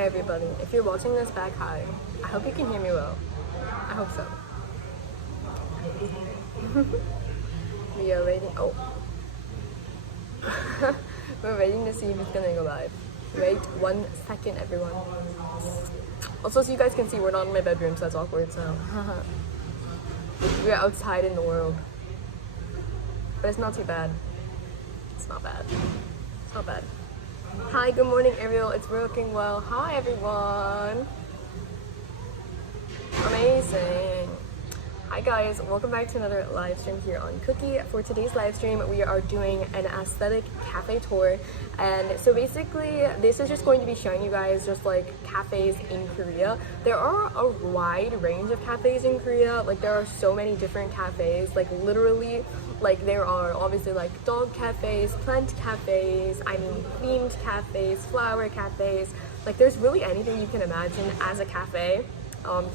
Hi everybody, if you're watching this back, hi. I hope you can hear me well. I hope so. We are waiting. Oh. We're waiting to see if it's gonna go live. Wait 1 second, everyone. Also, so you guys can see, we're not in my bedroom, so that's awkward, so. We're outside in the world. But it's not too bad. It's not bad. It's not bad. Hi, good morning, Ariel. It's working well. Hi, everyone. Amazing. Hi guys, welcome back to another live stream here on Kooky. For today's live stream, we are doing an aesthetic cafe tour. And so basically, this is just going to be showing you guys just like cafes in Korea. There are a wide range of cafes in Korea. Like there are so many different cafes, like literally, like there are obviously like dog cafes, plant cafes, I mean themed cafes, flower cafes. Like there's really anything you can imagine as a cafe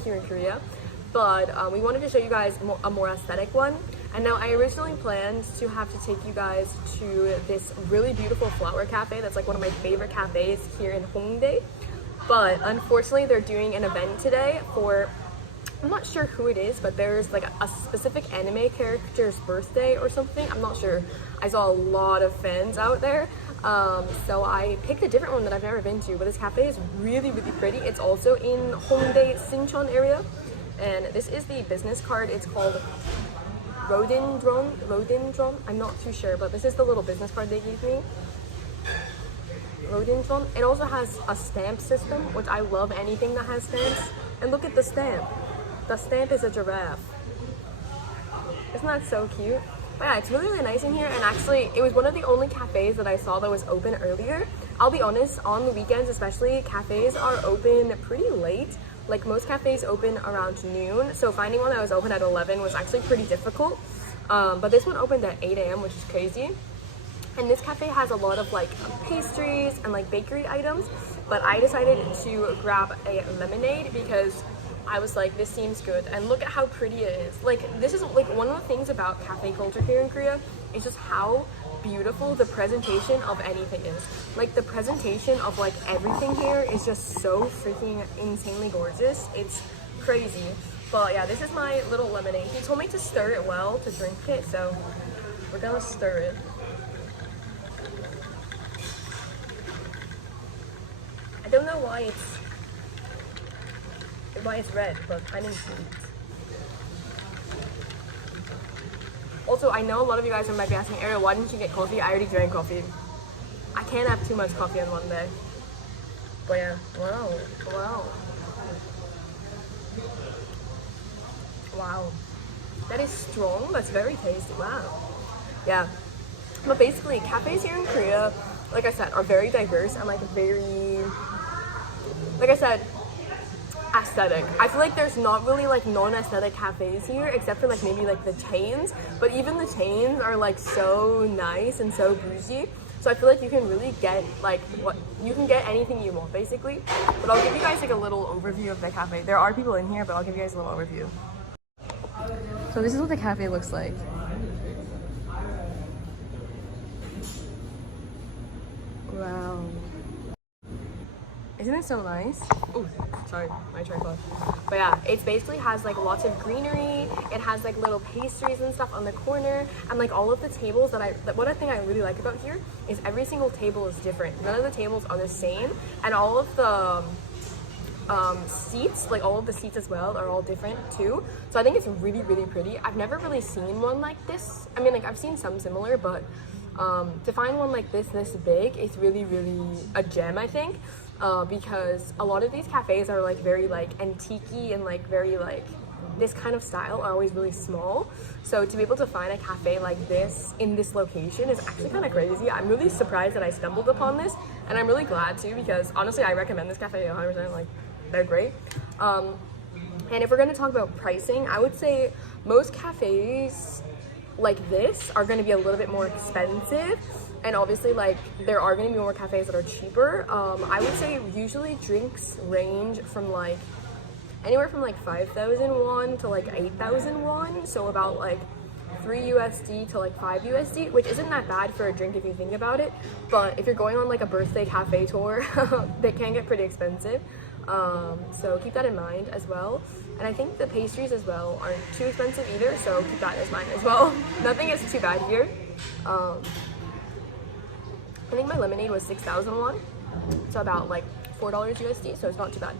here in Korea. But we wanted to show you guys a more aesthetic one. And now I originally planned to have to take you guys to this really beautiful flower cafe that's like one of my favorite cafes here in Hongdae. But unfortunately they're doing an event today for, I'm not sure who it is, but there's like a specific anime character's birthday or something. I'm not sure. I saw a lot of fans out there. So I picked a different one that I've never been to, but this cafe is really, really pretty. It's also in Hongdae, Sinchon area. And this is the business card. It's called Rodindron. I'm not too sure, but this is the little business card they gave me. Rodindron. It also has a stamp system, which I love anything that has stamps. And look at the stamp. The stamp is a giraffe. Isn't that so cute? But yeah, it's really, really nice in here. And actually, it was one of the only cafes that I saw that was open earlier. I'll be honest, on the weekends especially, cafes are open pretty late. Like most cafes open around noon, so finding one that was open at 11 was actually pretty difficult. But this one opened at 8 a.m, which is crazy. And this cafe has a lot of like pastries and like bakery items, but I decided to grab a lemonade because I was like, this seems good. And look at how pretty it is. Like this is like one of the things about cafe culture here in Korea is just how beautiful the presentation of anything is. Like the presentation of like everything here is just so freaking insanely gorgeous. It's crazy. But yeah, this is my little lemonade. He told me to stir it well to drink it, so we're gonna stir it. I don't know why it's red, but I didn't see it. Also, I know a lot of you guys might be asking, Ariel, why didn't you get coffee? I already drank coffee. I can't have too much coffee in one day. But yeah, wow. Wow. That is strong, but it's very tasty, wow. Yeah. But basically, cafes here in Korea, like I said, are very diverse and like very, like I said, aesthetic. I feel like there's not really like non-aesthetic cafes here except for like maybe like the chains, but even the chains are like so nice and so bougie, so I feel like you can really get like what you can get anything you want basically. But I'll give you guys like a little overview of the cafe. There are people in here, but I'll give you guys a little overview. So this is what the cafe looks like. Wow. Isn't it so nice? Oh, sorry, my tripod. But yeah, it basically has like lots of greenery. It has like little pastries and stuff on the corner, and like all of the tables one thing I really like about here is every single table is different. None of the tables are the same, and all of the seats, like all of the seats as well, are all different too. So I think it's really, really pretty. I've never really seen one like this. I mean, like I've seen some similar, but to find one like this big, it's really, really a gem, I think. Because a lot of these cafes are like very like antique-y and like very like this kind of style are always really small. So to be able to find a cafe like this in this location is actually kind of crazy. I'm really surprised that I stumbled upon this, and I'm really glad too, because honestly I recommend this cafe 100%. Like they're great. And if we're going to talk about pricing, I would say most cafes like this are going to be a little bit more expensive. And obviously, like, there are going to be more cafes that are cheaper. I would say usually drinks range from like anywhere from like 5,000 won to like 8,000 won. So about like 3 USD to like 5 USD, which isn't that bad for a drink if you think about it. But if you're going on like a birthday cafe tour, they can get pretty expensive. So keep that in mind as well. And I think the pastries as well aren't too expensive either, so keep that in mind as well. Nothing is too bad here. I think my lemonade was 6,000 won, so about like $4 USD, so it's not too bad.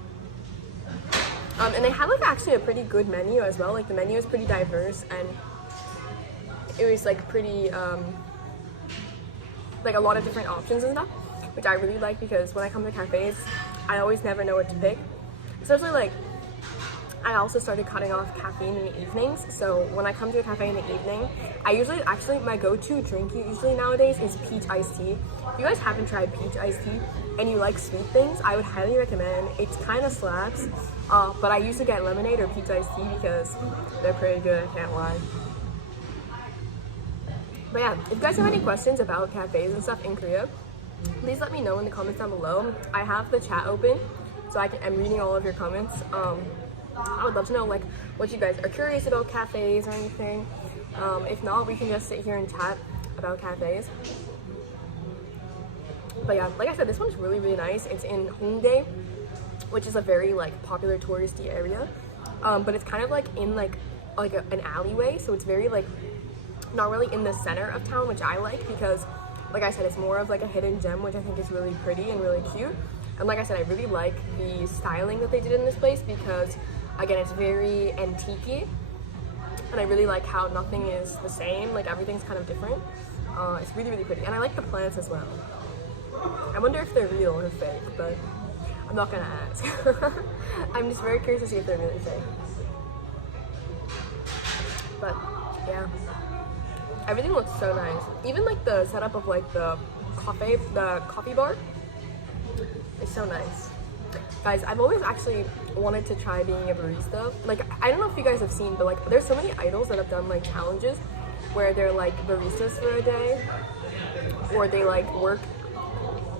And they had like actually a pretty good menu as well. Like the menu is pretty diverse, and it was like pretty like a lot of different options and stuff, which I really like, because when I come to cafes, I always never know what to pick. Especially like, I also started cutting off caffeine in the evenings, so when I come to a cafe in the evening, I usually, actually my go-to drink usually nowadays is peach iced tea. If you guys haven't tried peach iced tea and you like sweet things, I would highly recommend. It's kind of slaps, but I usually get lemonade or peach iced tea because they're pretty good, I can't lie. But yeah, if you guys have any questions about cafes and stuff in Korea, please let me know in the comments down below. I have the chat open, so I'm reading all of your comments. I would love to know like what you guys are curious about cafes or anything. If not, we can just sit here and chat about cafes. But yeah, like I said, this one's really, really nice. It's in Hongdae, which is a very like popular touristy area. But it's kind of like in like an alleyway, so it's very like not really in the center of town, which I like, because like I said, it's more of like a hidden gem, which I think is really pretty and really cute. And like I said, I really like the styling that they did in this place, because again, it's very antique-y, and I really like how nothing is the same, like everything's kind of different. It's really, really pretty, and I like the plants as well. I wonder if they're real or fake, but I'm not gonna ask. I'm just very curious to see if they're really fake. But yeah, everything looks so nice. Even like the setup of like the coffee bar is so nice. Guys, I've always actually wanted to try being a barista. Like, I don't know if you guys have seen, but like there's so many idols that have done like challenges where they're like baristas for a day, or they like work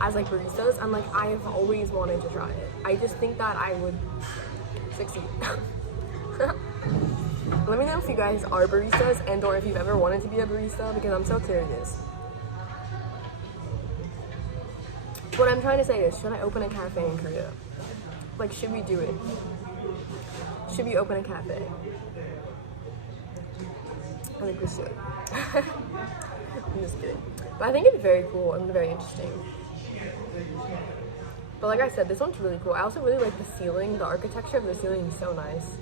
as like baristas, and like I've always wanted to try it. I just think that I would succeed. Let me know if you guys are baristas, and or if you've ever wanted to be a barista, because I'm so curious. What I'm trying to say is, should I open a cafe in Korea? Like, should we do it? Should we open a cafe? I think we should. I'm just kidding. But I think it's very cool and very interesting. But like I said, this one's really cool. I also really like the ceiling. The architecture of the ceiling is so nice.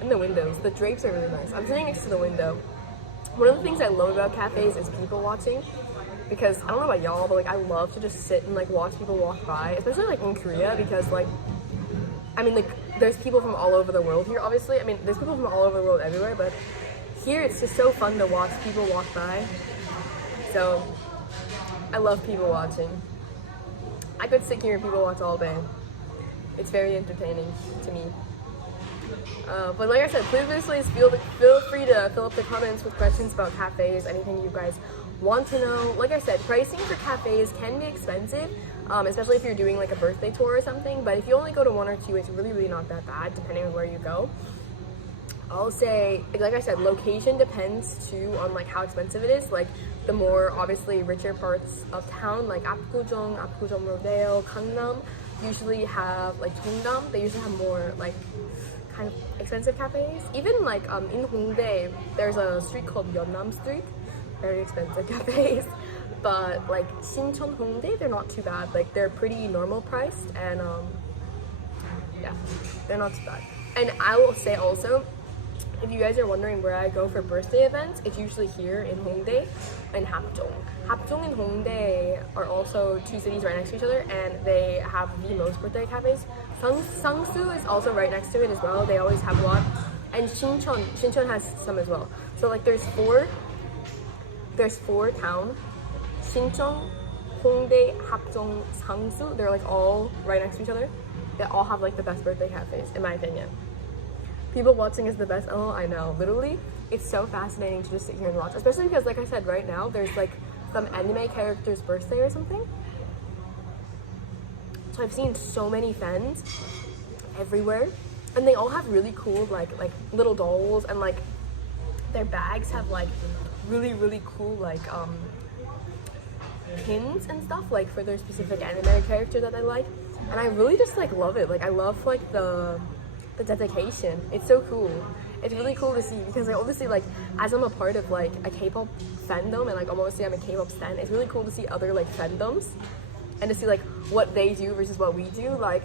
And the windows. The drapes are really nice. I'm sitting next to the window. One of the things I love about cafes is people watching. Because I don't know about y'all, but like I love to just sit and like watch people walk by, especially like in Korea, because like, I mean, like there's people from all over the world here, obviously. I mean, there's people from all over the world everywhere, but here it's just so fun to watch people walk by. So I love people watching. I could sit here and people watch all day. It's very entertaining to me. But like I said, please feel free to fill up the comments with questions about cafes, anything you guys want to know. Like I said, pricing for cafes can be expensive, especially if you're doing like a birthday tour or something, but if you only go to 1 or 2, it's really, really not that bad, depending on where you go. I'll say, like I said, location depends too on like how expensive it is. Like the more obviously richer parts of town, like Apgujeong, Rodeo, Gangnam, usually have like Cheongdam, they usually have more like kind of expensive cafes. Even like in Hongdae, there's a street called Yeonnam Street, very expensive cafes. But like Sinchon, Hongdae, they're not too bad. Like they're pretty normal priced, and yeah, they're not too bad. And I will say also, if you guys are wondering where I go for birthday events, it's usually here in Hongdae and Hapjeong. Hapjeong and Hongdae are also 2 cities right next to each other, and they have the most birthday cafes. Sangsu is also right next to it as well. They always have a lot. And Sinchon has some as well. So like there's four towns. Sinchon, Hongdae, Hapjeong, Sangsu. They're like all right next to each other. They all have like the best birthday cafes, in my opinion. People watching is the best. Oh, I know. Literally, it's so fascinating to just sit here and watch. Especially because, like I said, right now, there's like some anime character's birthday or something. So I've seen so many fans everywhere. And they all have really cool, like little dolls and like their bags have like really cool like pins and stuff like for their specific anime character that I like, and I really just like love it. Like I love like the dedication. It's so cool. It's really cool to see because like obviously like as I'm a part of like a K-pop fandom and like obviously I'm a K-pop stan, it's really cool to see other like fandoms and to see like what they do versus what we do. Like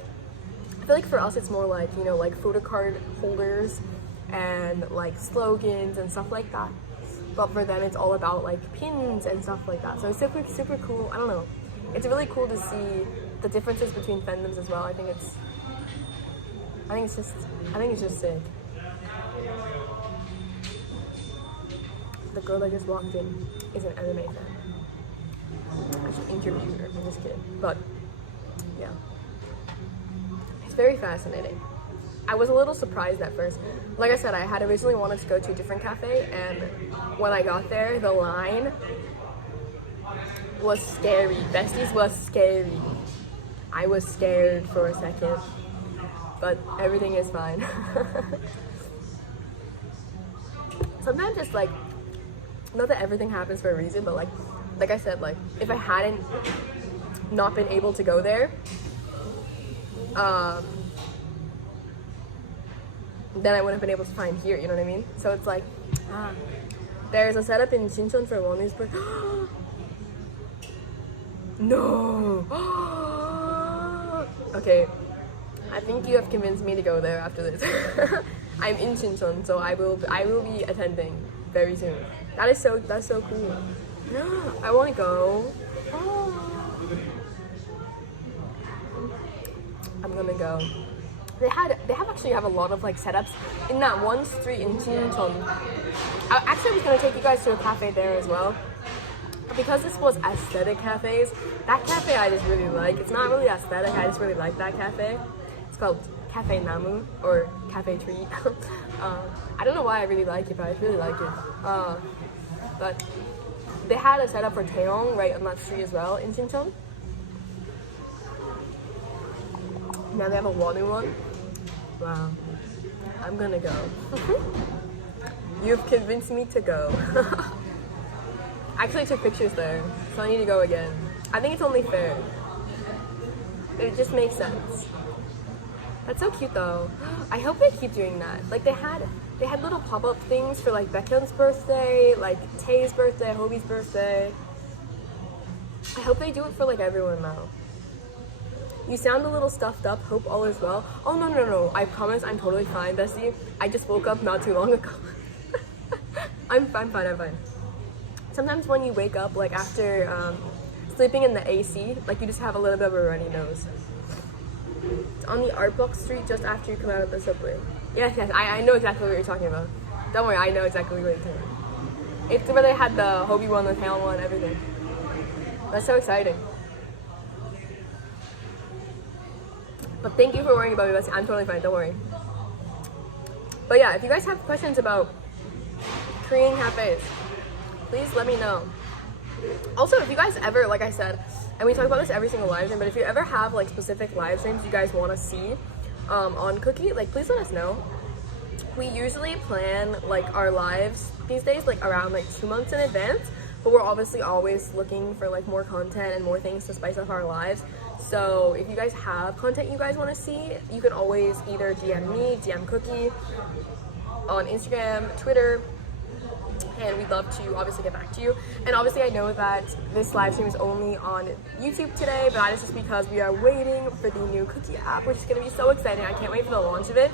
I feel like for us it's more like, you know, like photo card holders and like slogans and stuff like that, but for them it's all about like pins and stuff like that. So it's super cool. I don't know, it's really cool to see the differences between fandoms as well. I think it's just sick. The girl that just walked in is an anime fan. I should interview her. I'm just kidding. But yeah, it's very fascinating. I was a little surprised at first. Like I said, I had originally wanted to go to a different cafe, and when I got there, the line was scary. Besties was scary. I was scared for a second, but everything is fine. Sometimes it's like, not that everything happens for a reason, but like I said, like if I hadn't not been able to go there, then I wouldn't have been able to find here, you know what I mean? So it's like, there's a setup in Shincheon for Wonny's birthday. No! Okay, I think you have convinced me to go there after this. I'm in Shincheon, so I will be attending very soon. That's so cool. I want to go. I'm gonna go. They actually have a lot of like setups in that one street in Shincheon. I was gonna take you guys to a cafe there as well. But because this was aesthetic cafes, that cafe I just really like. It's not really aesthetic, I just really like that cafe. It's called Cafe Namu or Cafe Tree. I don't know why I really like it, but I really like it. But they had a setup for Taeyong right on that street as well in Shincheon. Now they have a Wonu one. Wow. I'm gonna go. You've convinced me to go. I actually took pictures there, so I need to go again. I think it's only fair. It just makes sense. That's so cute though. I hope they keep doing that. Like they had little pop-up things for like Baekhyun's birthday, like Tae's birthday, Hobie's birthday. I hope they do it for like everyone now. You sound a little stuffed up. Hope all is well. Oh no. I promise I'm totally fine, bestie. I just woke up not too long ago. I'm fine. Sometimes when you wake up, like after sleeping in the AC, like you just have a little bit of a runny nose. It's on the Art Box Street just after you come out of the subway. Yes, I know exactly what you're talking about. Don't worry, I know exactly what you're talking about. It's where they had the Hobie one, the Taeyong one, everything. That's so exciting. But thank you for worrying about me, bestie. I'm totally fine, don't worry. But yeah, if you guys have questions about Korean cafes, please let me know. Also, if you guys ever, like I said, and we talk about this every single live stream, but if you ever have like specific live streams you guys want to see on Kooky, like please let us know. We usually plan like our lives these days like around like 2 months in advance, but we're obviously always looking for like more content and more things to spice up our lives. So if you guys have content you guys want to see, you can always either DM me, DM Kooky on Instagram, Twitter, and we'd love to obviously get back to you. And obviously I know that this live stream is only on YouTube today, but that is just because we are waiting for the new Kooky app, which is going to be so exciting. I can't wait for the launch of it.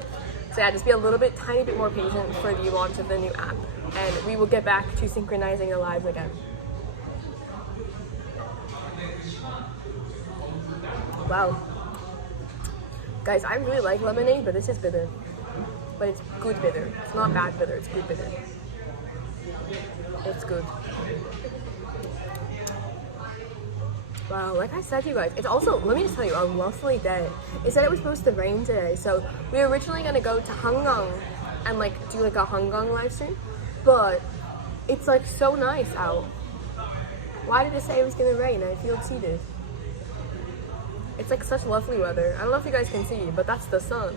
So yeah, just be a little bit, tiny bit more patient for the launch of the new app, and we will get back to synchronizing the lives again. Wow. Guys, I really like lemonade, but this is bitter. But it's good bitter. It's not bad bitter, it's good bitter. It's good. Wow, like I said to you guys, it's also, let me just tell you, a lovely day. It said it was supposed to rain today, so we were originally gonna go to Hangang and like do like a Hangang live stream, but it's like so nice out. Why did it say it was gonna rain? I feel cheated. It's like such lovely weather. I don't know if you guys can see, but that's the sun.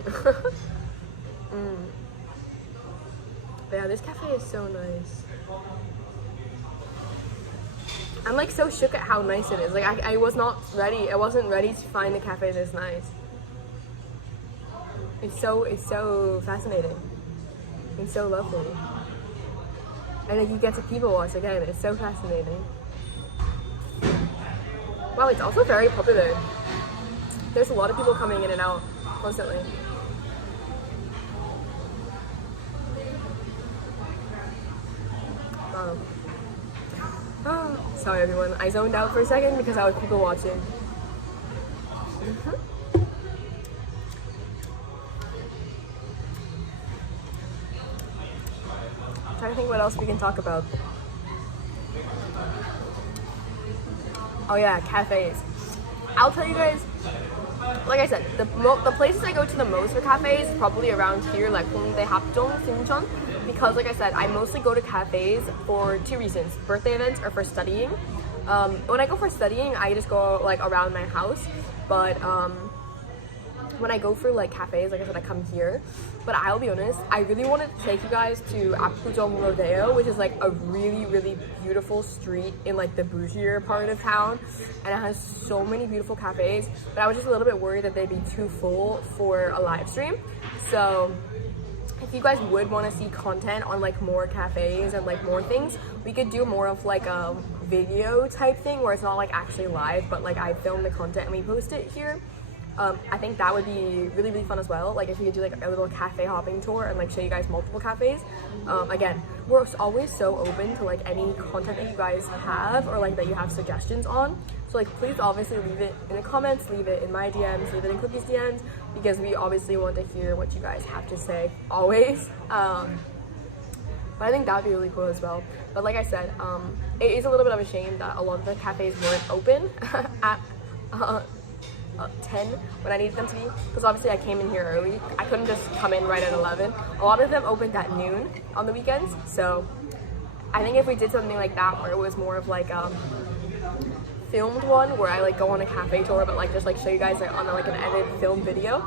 But yeah, this cafe is so nice. I'm like so shook at how nice it is. Like I wasn't ready to find the cafe this nice. It's so fascinating. It's so lovely. And like you get to people watch again, it's so fascinating. Wow, it's also very popular. There's a lot of people coming in and out constantly. Wow. Oh, sorry everyone, I zoned out for a second because I was people watching. I'm trying to think what else we can talk about. Oh yeah, cafes. I'll tell you guys, like I said, the places I go to the most for cafes is probably around here, like Hongdae, Hapjeong, Sinchon, because like I said, I mostly go to cafes for two reasons: birthday events or for studying. When I go for studying, I just go like around my house, but when I go for like cafes, like I said, I come here. But I'll be honest, I really wanted to take you guys to Apgujeong Rodeo, which is like a really beautiful street in like the bougier part of town, and it has so many beautiful cafes. But I was just a little bit worried that they'd be too full for a live stream. So if you guys would want to see content on like more cafes and like more things, we could do more of like a video type thing where it's not like actually live, but like I film the content and we post it here. I think that would be really fun as well. Like if we could do like a little cafe hopping tour and like show you guys multiple cafes. Again, we're always so open to like any content that you guys have or like that you have suggestions on. So like please obviously leave it in the comments, leave it in my DMs, leave it in Kooky's DMs, because we obviously want to hear what you guys have to say always. But I think that would be really cool as well. But like I said, it is a little bit of a shame that a lot of the cafes weren't open at 10 when I needed them to be, because obviously I came in here early. I couldn't just come in right at 11. A lot of them opened at noon on the weekends, so I think if we did something like that where it was more of like filmed one where I like go on a cafe tour but like just like show you guys like on like an edited film video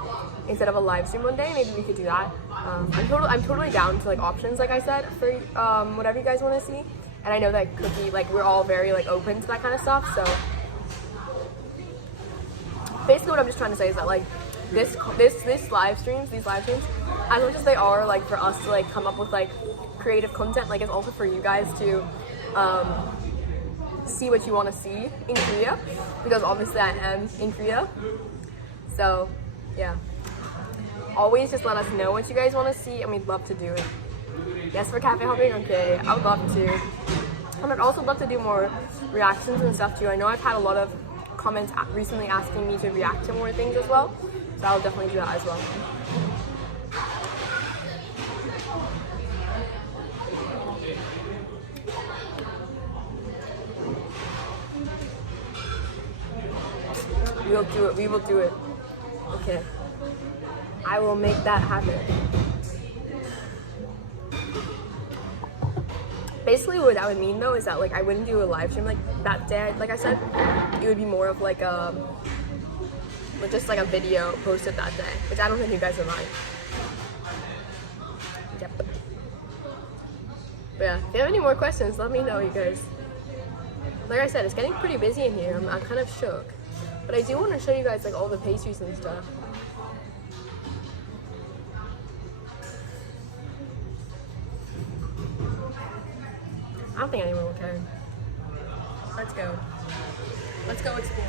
instead of a live stream one day, maybe we could do that. I'm totally down to like options, like I said, for whatever you guys want to see. And I know that Kooky, like we're all very like open to that kind of stuff, so basically what I'm just trying to say is that like these live streams, as much as they are like for us to like come up with like creative content, like it's also for you guys to see what you want to see in Korea, because obviously I am in Korea. So yeah, always just let us know what you guys want to see and we'd love to do it. Yes, for cafe hopping, okay, I would love to. And I'd also love to do more reactions and stuff too. I know I've had a lot of comments recently asking me to react to more things as well, so I'll definitely do that as well. We'll do it, we will do it. Okay, I will make that happen. Basically what that would mean though is that like I wouldn't do a live stream like that day, like I said. It would be more of like just like a video posted that day, which I don't think you guys would mind. Yep. But yeah, if you have any more questions, let me know, you guys. Like I said, it's getting pretty busy in here. I'm kind of shook, but I do want to show you guys like all the pastries and stuff. I don't think anyone will care. Let's go. Let's go explore.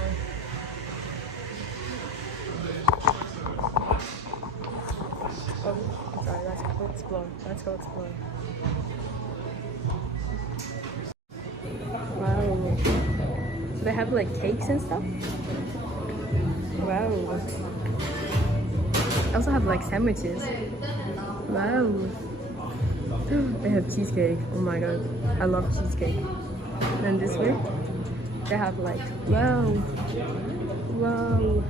Oh, sorry, let's go explore. Let's go explore. Wow. So they have like cakes and stuff? Wow. They also have like sandwiches. Wow. They have cheesecake. Oh my god, I love cheesecake. And this way, they have like wow, wow,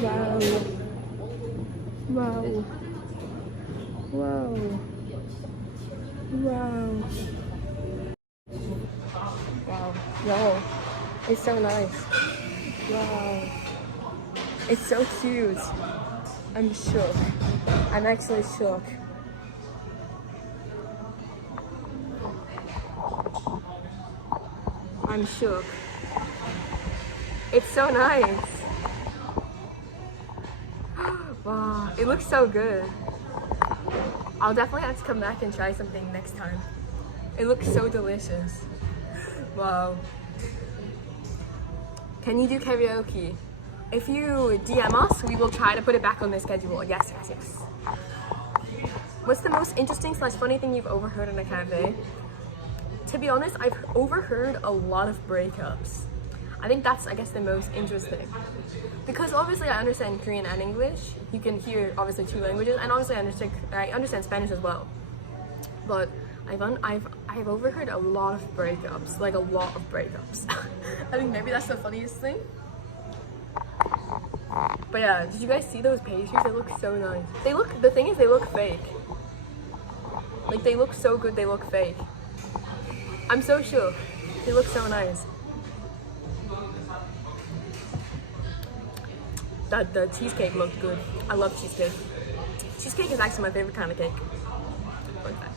wow, wow, wow, wow, wow. Wow, it's so nice. Wow, it's so cute. I'm shook. I'm actually shook. I'm shook. It's so nice. Wow, it looks so good. I'll definitely have to come back and try something next time. It looks so delicious. Wow. Can you do karaoke? If you DM us, we will try to put it back on the schedule. Yes, yes, yes. What's the most interesting / funny thing you've overheard in a cafe? To be honest, I've overheard a lot of breakups. I think that's, I guess, the most interesting. Because obviously I understand Korean and English. You can hear, obviously, 2 languages. And obviously I understand Spanish as well. But I've overheard a lot of breakups. Like, a lot of breakups. I think maybe that's the funniest thing. But yeah, did you guys see those pastries? They look so nice. The thing is, they look fake. Like, they look so good, they look fake. I'm so shook. They look so nice. The cheesecake looked good. I love cheesecake. Cheesecake is actually my favorite kind of cake. Fun fact.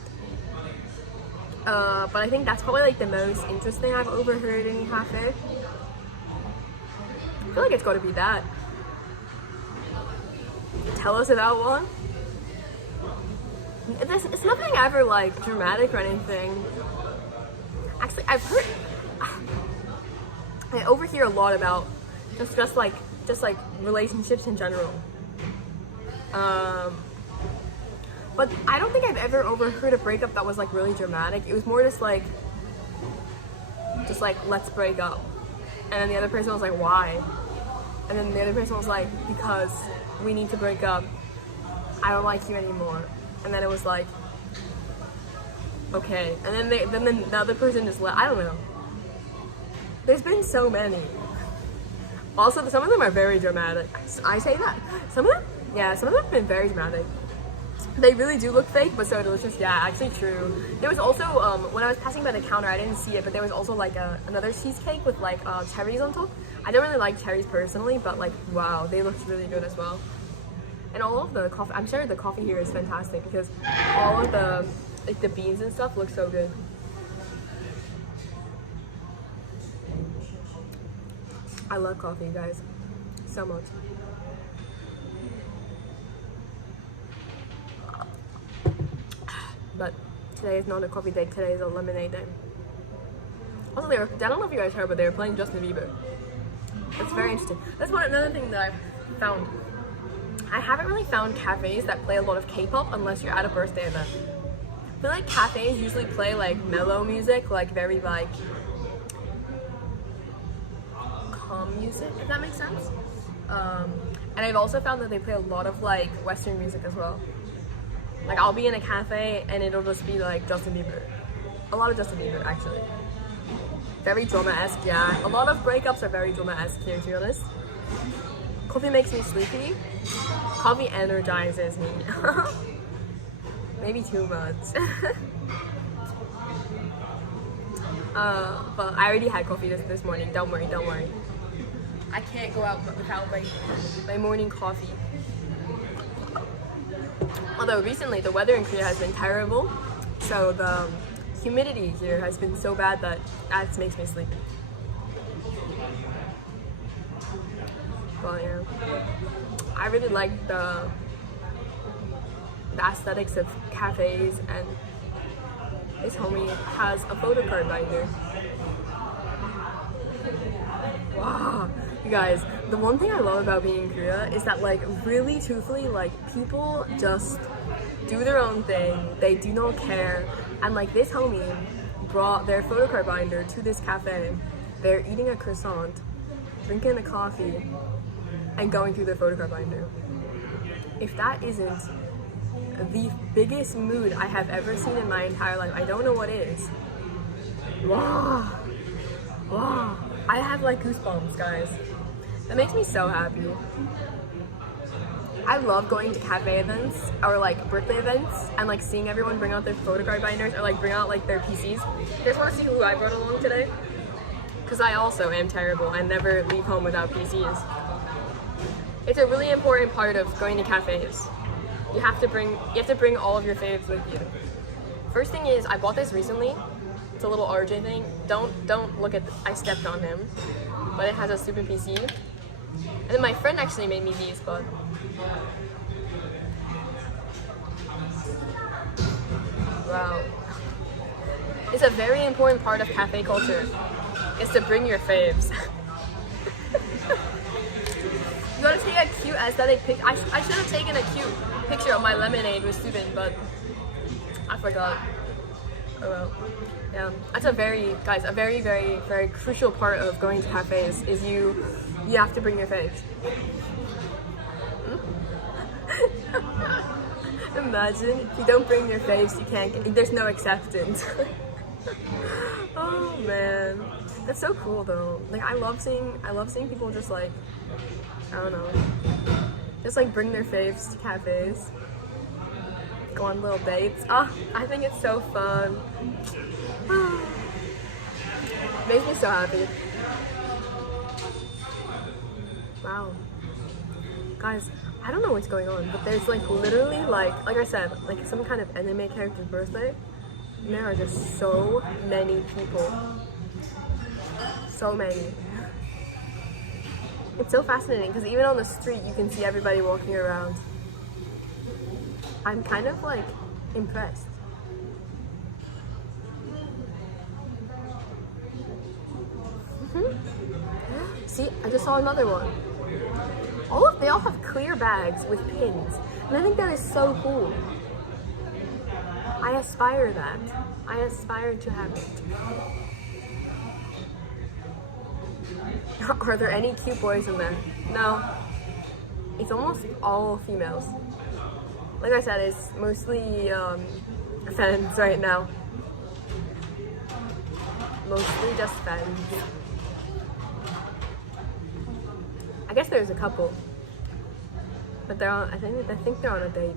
But I think that's probably like the most interesting I've overheard in a cafe. I feel like it's got to be that. Tell us about one. It's nothing ever like dramatic or anything. Actually, I've heard. I overhear a lot about just like relationships in general. But I don't think I've ever overheard a breakup that was like really dramatic. It was more just like let's break up, and then the other person was like, why? And then the other person was like, because we need to break up. I don't like you anymore. And then it was like, okay. And then the other person just left. I don't know. There's been so many. Also, some of them are very dramatic. I say that. Some of them have been very dramatic. They really do look fake, but so delicious. Yeah, actually true. There was also, when I was passing by the counter, I didn't see it, but there was also like another cheesecake with like cherries on top. I don't really like cherries personally, but like, wow, they looked really good as well. And all of the coffee, I'm sure the coffee here is fantastic because all of the, like the beans and stuff look so good. I love coffee, guys, so much. But today is not a coffee day, today is a lemonade day. Also, I don't know if you guys heard, but they were playing Justin Bieber. It's very interesting. That's another thing that I've found. I haven't really found cafes that play a lot of K-pop unless you're at a birthday event. I feel like cafes usually play like mellow music, like very like calm music, if that makes sense. And I've also found that they play a lot of like Western music as well. Like I'll be in a cafe and it'll just be like Justin Bieber. A lot of Justin Bieber, actually. Very drama-esque, yeah. A lot of breakups are very drama-esque here, to be honest. Coffee makes me sleepy. Coffee energizes me. Maybe too much. But I already had coffee this morning. Don't worry, don't worry. I can't go out without my morning coffee. Although recently the weather in Korea has been terrible, so the humidity here has been so bad that makes me sleepy. Well, yeah, I really like the aesthetics of cafes, and this homie has a photo card binder. Wow, you guys, the one thing I love about being in Korea is that, like, really truthfully, like, people just do their own thing. They do not care. And like this homie brought their photo card binder to this cafe. They're eating a croissant, drinking a coffee, and going through their photo card binder. If that isn't the biggest mood I have ever seen in my entire life, I don't know what is. Wow. Wow. I have like goosebumps, guys. That makes me so happy. I love going to cafe events or like birthday events and like seeing everyone bring out their photo card binders or like bring out like their PCs. You guys want to see who I brought along today? Because I also am terrible and never leave home without PCs. It's a really important part of going to cafes. You have to bring all of your faves with you. First thing is, I bought this recently. It's a little RJ thing. Don't look at. I stepped on him, but it has a stupid PC. And then my friend actually made me these, but wow, it's a very important part of cafe culture. Is to bring your faves. You gotta take a cute aesthetic pic. I should have taken a cute picture of my lemonade with Steven, but I forgot. Oh well. Yeah, that's a very crucial part of going to cafes. Is you have to bring your faves. Imagine if you don't bring your faves, you can't get. There's no acceptance. Oh man, that's so cool though. Like I love seeing people just like, I don't know, just like bring their faves to cafes, go on little dates. I think it's so fun. Makes me so happy. Wow, guys, I don't know what's going on, but there's like literally like I said, like some kind of anime character's birthday. And there are just so many people. So many. It's so fascinating because even on the street you can see everybody walking around. I'm kind of like impressed. See, I just saw another one. They all have clear bags with pins. And I think that is so cool. I aspire that. I aspire to have it. Are there any cute boys in there? No. It's almost all females. Like I said, it's mostly fans right now. Mostly just fans. I guess there's a couple. But they're on, I think they're on a date.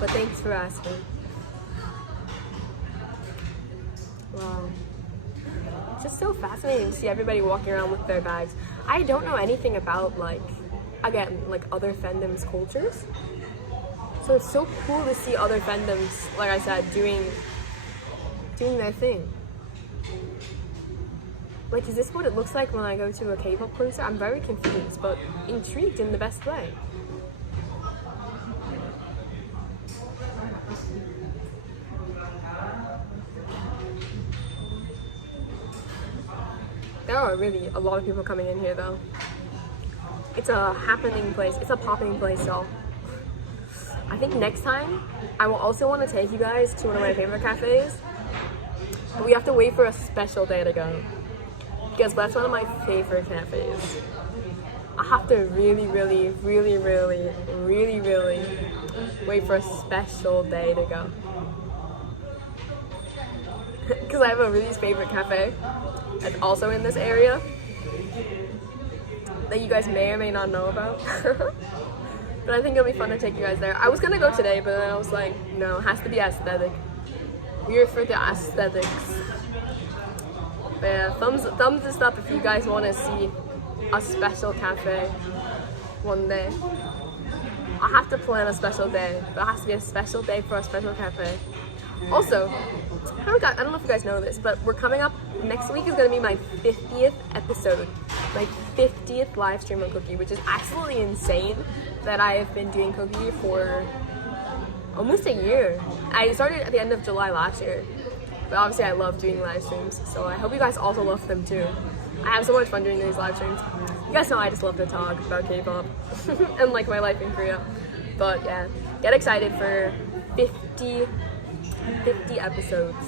But thanks for asking. Wow. It's just so fascinating to see everybody walking around with their bags. I don't know anything about like other fandoms' cultures. So it's so cool to see other fandoms, like I said, doing their thing. Like, is this what it looks like when I go to a K-pop concert? I'm very confused, but intrigued in the best way. There are really a lot of people coming in here though. It's a happening place. It's a popping place, y'all. I think next time, I will also want to take you guys to one of my favorite cafes. But we have to wait for a special day to go. Because that's one of my favorite cafes. I have to really wait for a special day to go. Because I have a really favorite cafe that's also in this area that you guys may or may not know about. But I think it'll be fun to take you guys there. I was gonna go today, but then I was like, no, it has to be aesthetic. We're for the aesthetics. But yeah, thumbs this up if you guys want to see a special cafe one day. I have to plan a special day, but it has to be a special day for a special cafe. Also, I don't know if you guys know this, but we're coming up, next week is going to be my 50th episode, my 50th live stream on Kooky, which is absolutely insane that I have been doing Kooky for almost a year. I started at the end of July last year, but obviously I love doing live streams, so I hope you guys also love them too. I have so much fun doing these live streams. You guys know I just love to talk about K-pop and like my life in Korea. But yeah, get excited for 50 episodes.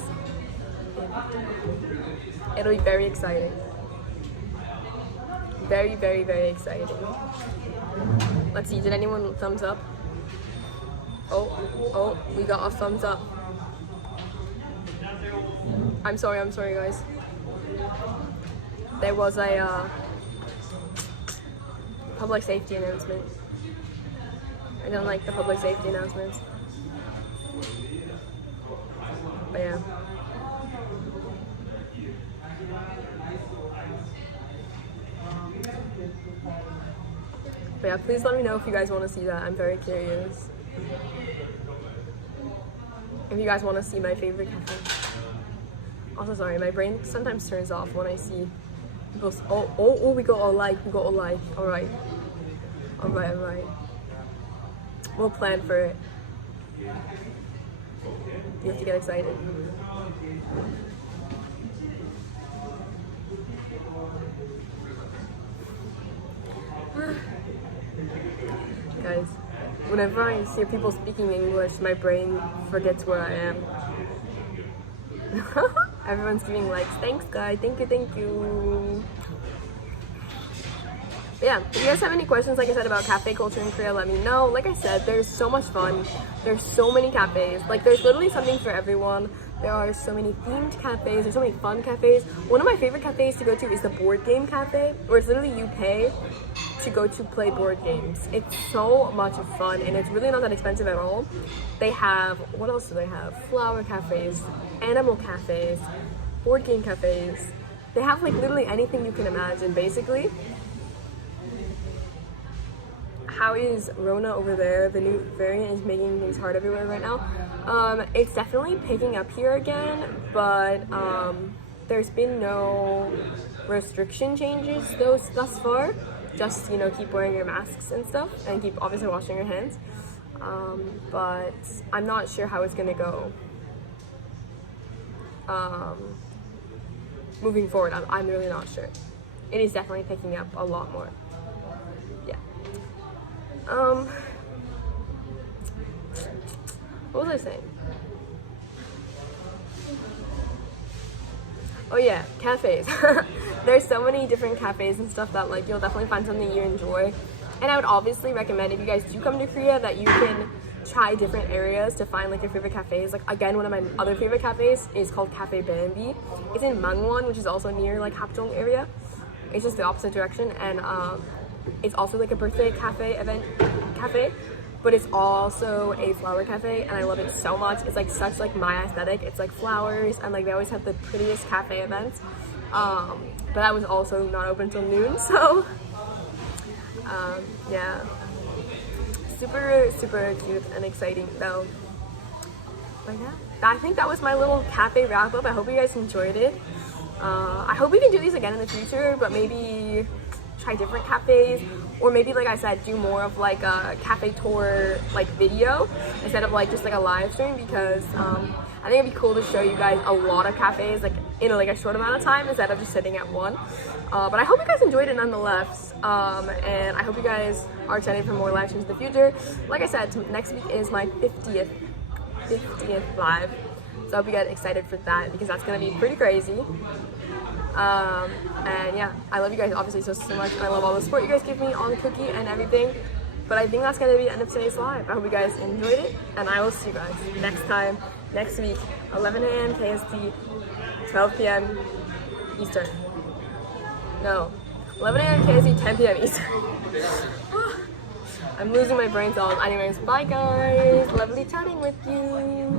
It'll be very exciting. Very exciting. Let's see, did anyone thumbs up? Oh, we got a thumbs up. I'm sorry guys. There was a public safety announcement. I don't like the public safety announcements. But yeah. But yeah, please let me know if you guys want to see that. I'm very curious. if you guys want to see my favorite cafe. Also, sorry, my brain sometimes turns off when I see people's, we go all like, alright. We'll plan for it. You have to get excited. Guys, whenever I hear people speaking English, my brain forgets where I am. Everyone's giving likes. Thanks, guys. Thank you. But yeah, if you guys have any questions, like I said, about cafe culture in Korea, let me know. Like I said, there's so much fun. There's so many cafes. Like, there's literally something for everyone. There are so many themed cafes. There's so many fun cafes. One of my favorite cafes to go to is the board game cafe, where it's literally you pay to go to play board games. It's so much fun, and it's really not that expensive at all. They have, what else do they have? Flower cafes, animal cafes, board game cafes. They have like literally anything you can imagine, basically. How is Rona over there? The new variant is making things hard everywhere right now. It's definitely picking up here again, but there's been no restriction changes thus far. Just, you know, keep wearing your masks and stuff, and keep obviously washing your hands. But I'm not sure how it's gonna go moving forward. I'm really not sure. It is definitely picking up a lot more. Yeah. What was I saying? Oh yeah, cafes. There's so many different cafes and stuff that like you'll definitely find something you enjoy. And I would obviously recommend, if you guys do come to Korea, that you can try different areas to find like your favorite cafes. Like, again, one of my other favorite cafes is called Cafe Bambi. It's in Mangwon, which is also near like Hapjeong area. It's just the opposite direction, and it's also like a birthday cafe, but it's also a flower cafe, and I love it so much. It's like such like my aesthetic. It's like flowers, and like they always have the prettiest cafe events. But that was also not open till noon, so yeah, super cute and exciting though. But yeah, I think that was my little cafe wrap up. I hope you guys enjoyed it. I hope we can do these again in the future, but maybe try different cafes, or maybe, like I said, do more of like a cafe tour like video instead of like just like a live stream, because I think it'd be cool to show you guys a lot of cafes like in like a short amount of time instead of just sitting at one. But I hope you guys enjoyed it nonetheless, and I hope you guys are excited for more live streams in the future. Like I said, next week is my 50th live, so I hope you get excited for that, because that's gonna be pretty crazy. And yeah, I love you guys obviously so much, and I love all the support you guys give me on Kooky and everything. But I think that's gonna be the end of today's live. I hope you guys enjoyed it, and I will see you guys next week, 11 a.m. KST, 12 p.m. Eastern. No, 11 a.m. KST, 10 p.m. Eastern. I'm losing my brain cells. Anyways, bye guys. Lovely chatting with you.